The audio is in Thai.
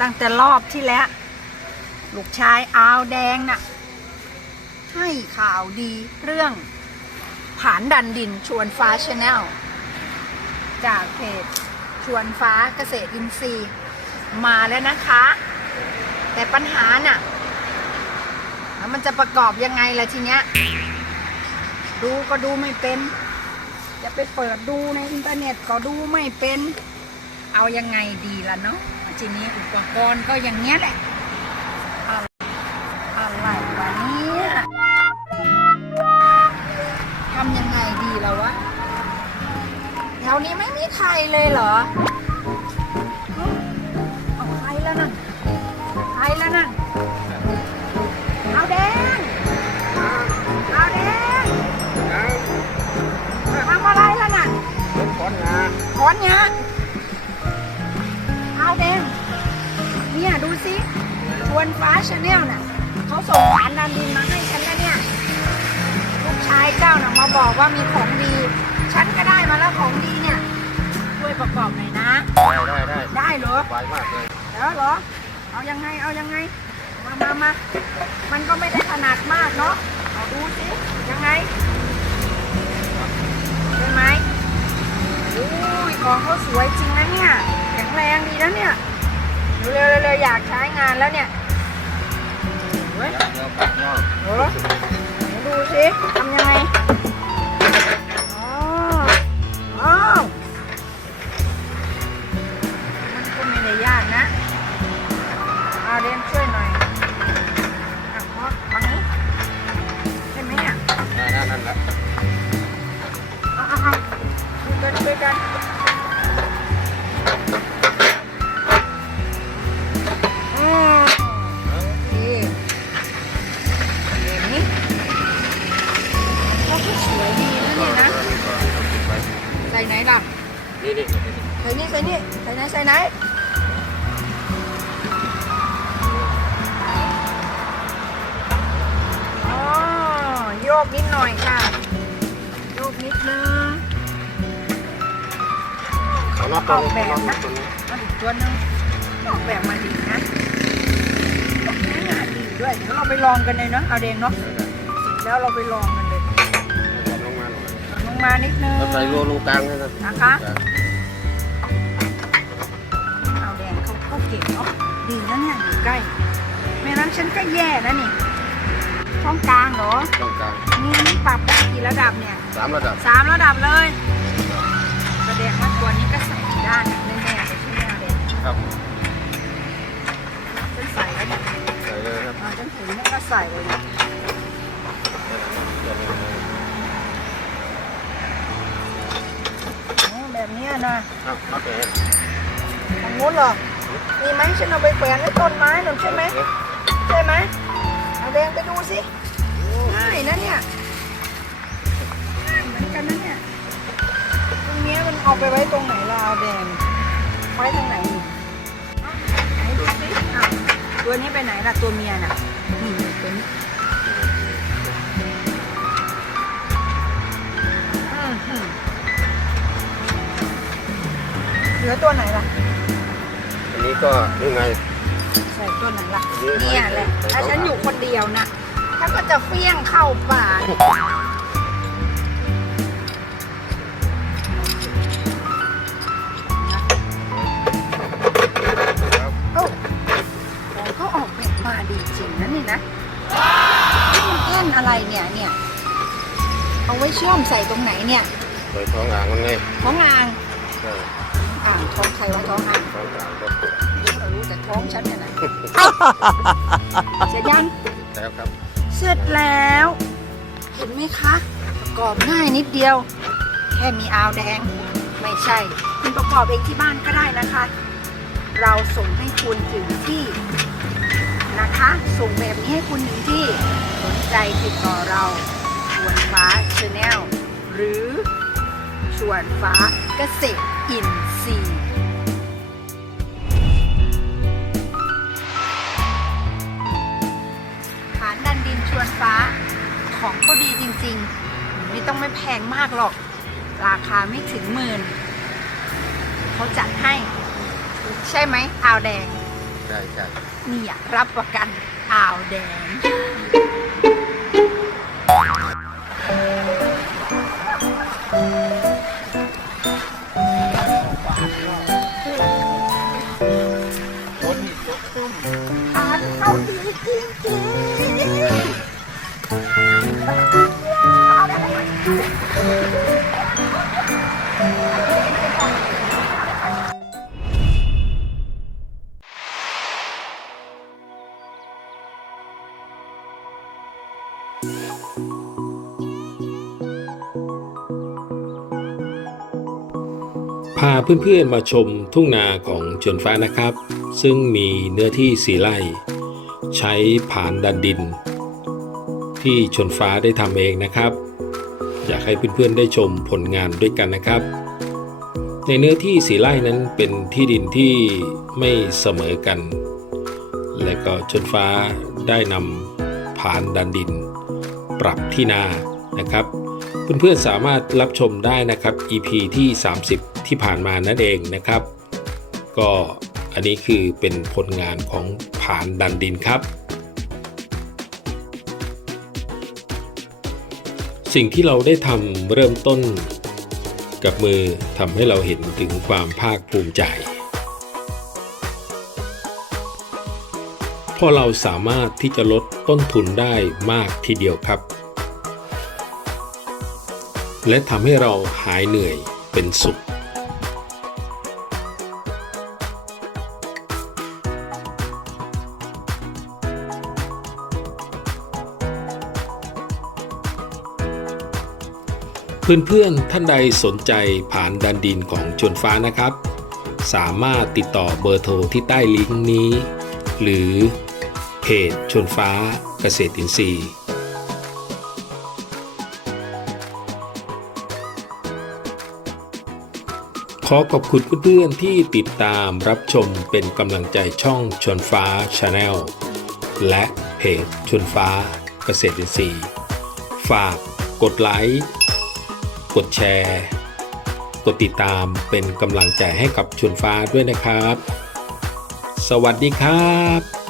ตั้งแต่รอบที่แล้ว ลูกชายอาวแดงน่ะ ให้ข่าวดีเรื่อง ผานดันดินชวนฟ้าชาแนลจากเพจชวนฟ้าเกษตรอินทรีย์มาแล้วนะคะ แต่ปัญหาน่ะแล้วมันจะประกอบยังไงล่ะทีเนี้ย ดูก็ดูไม่เป็น จะไปเปิดดูในอินเทอร์เน็ตก็ดูไม่เป็น เอายังไงดีล่ะเนาะทีนี้อุปกรณ์ก็อย่างเนี้ยแหละอะไรอะไรวะเนี่ยทำยังไงดีล่ะวะแถวนี้ไม่มีใครเลยเหรอเอ้าเอาใครแล้วนั่นใครแล้วนั่นเอาแดงเอาแดงทำอะไรแล้วนั่นถอนงาถอนเนี้ยเอา วนฟ้าชาแนลน่ะเขาส่งสารดันดินมาให้ฉันแล้วเนี่ยลูกชายเจ้าน่ะมาบอกว่ามีของดี ฉันก็ได้มาแล้วของดีเนี่ยช่วยประกอบหน่อยนะ ได้ได้ได้ได้เหรอไวมากเลยแล้วเหรอ เอายังไงเอายังไง มามามามันก็ไม่ได้ถนัดมากเนาะเอาดูสิยังไงใช่ไหมอุ้ยของเขาสวยจริงนะเนี่ยแข็งแรงดีนะเนี่ยเร็วๆเร็วๆอยากใช้งานแล้วเนี่ย เว้ยเดี๋ยวปักยออดูสิทำยังไงอ๋ออ้าวมันก็ไม่ได้ยากนะเอาเดนช่วยหน่อยอะพอฟังนี้ใช่ไหมเนี่ยนั่นนั่นแหละเอาเอาเอาช่วยกันช่วยกัน ใส่นี่ใส่นี่ใส่ไหนใส่ไหนอ๋อโยกนิดหน่อยค่ะ โยกนิดนึงเอาน็อตตัวนี้เอาน็อตตัวนี้มาอีกตัวนึงออกแบบมาดีนะใช้งานดีด้วยเดี๋ยวเราไปลองกันเลยเนาะเอาเดงเนาะเสร็จแล้วเราไปลองกันเลยลงมาหน่อยลงมานิดนึงเราใส่รูรูกลางเลยนะนะคะ ใกล้ ไม่นั้นฉันก็แย่นะนี่ช่องกลางเหรอตรงกลางนี่นี่ปรับได้กี่ระดับเนี่ยสามระดับสามระดับเลยแสดงว่าตัวนี้ก็ใส่ได้แน่ๆเลยใช่ไหมเอาแดงครับฉันใส่แล้วเนี่ยใส่เลยครับอ่าฉันถึงมันก็ใส่เลยเนี่ยโอ้แบบเนี้ยนะ ครับโอเคทางนู้นเหรอ มีไหมฉันเอาไปแขวนไว้ต้นไม้หนุนใช่ไหมใช่ไหมเอาแดงไปดูสิง่ายนะเนี่ยง่ายเหมือนกันนะเนี่ยตรงเนี้ยมันเอาไปไว้ตรงไหนล่ะเอาแดงไว้ทางไหนนี่เอาไหนดูสิอ้าวตัวนี้ไปไหนล่ะตัวเมียน่ะนี่ตัวนี้อื้อหือเหลือตัวไหนล่ะอั นนี้ก็นี่ไงใส่ตัวไหนล่ะนี่เนี่ยแหละใส่ถ้าตัวฉันอยู่คนเดียวนะถ้าก็จะเฟี้ยงเข้าป่าครับเอ้าของเขาออกแบบมาดีจริงนะนี่นะนี่มันแอ่นอะไรเนี่ยเนี่ยเอาไว้เชื่อมใส่ตรงไหนเนี่ยใส่ท้องอ่างมันไงท้องอ่างใช่อ่าง ท้องใครวะท้องอ่างท้องอ่างก็เรารู้แต่ท้องฉันเนี่ยนะเสร็จยังแล้วครับ เสร็จแล้ว เห็นไหมคะประกอบง่ายนิดเดียว แค่มีอาวแดง ไม่ใช่คุณประกอบเองที่บ้านก็ได้นะคะ เราส่งให้คุณถึงที่นะคะ ส่งแบบนี้ให้คุณถึงที่สนใจติดต่อเราชวนฟ้าชาแนลหรือชวนฟ้าเกษตร อินทรีย์ฐานดันดินชวนฟ้า ของก็ดีจริงๆ ไม่ต้องไม่แพงมากหรอก ราคาไม่ถึงหมื่น เขาจัดให้ ใช่ไหมอาวแดง ใช่ใช่นี่อะรับประกันอ่าวแดง พาเพื่อนๆมาชมทุ่งนาของชนฟ้านะครับ ซึ่งมีเนื้อที่สีไร่ ใช้ผานดันดิน ที่ชนฟ้าได้ทำเองนะครับ อยากให้เพื่อนๆได้ชมผลงานด้วยกันนะครับ ในเนื้อที่สีไร่นั้นเป็นที่ดินที่ไม่เสมอกัน และก็ชนฟ้าได้นำผานดันดิน ปรับที่นานะครับ เพื่อนๆสามารถรับชมได้นะครับ EP ที่ 30 ที่ผ่านมานั่นเองนะครับ ก็ อันนี้คือเป็นผลงานของผานดันดินครับ สิ่งที่เราได้ทำเริ่มต้นกับมือทำให้เราเห็นถึงความภาคภูมิใจเพราะเราสามารถที่จะลดต้นทุนได้มากทีเดียวครับ และทำให้เราหายเหนื่อยเป็นสุข เพื่อนๆท่านใดสนใจผ่านดันดินของชวนฟ้านะครับ สามารถติดต่อเบอร์โทรที่ใต้ลิงก์นี้ หรือเพจชวนฟ้าเกษตรอินทรีย์ ขอขอบคุณเพื่อนๆที่ติดตามรับชมเป็นกำลังใจช่องชนฟ้าชาแนลและเพจชนฟ้าเกษตรอินทรีย์ ฝากกดไลค์ กดแชร์ กดติดตามเป็นกำลังใจให้กับชนฟ้าด้วยนะครับ สวัสดีครับ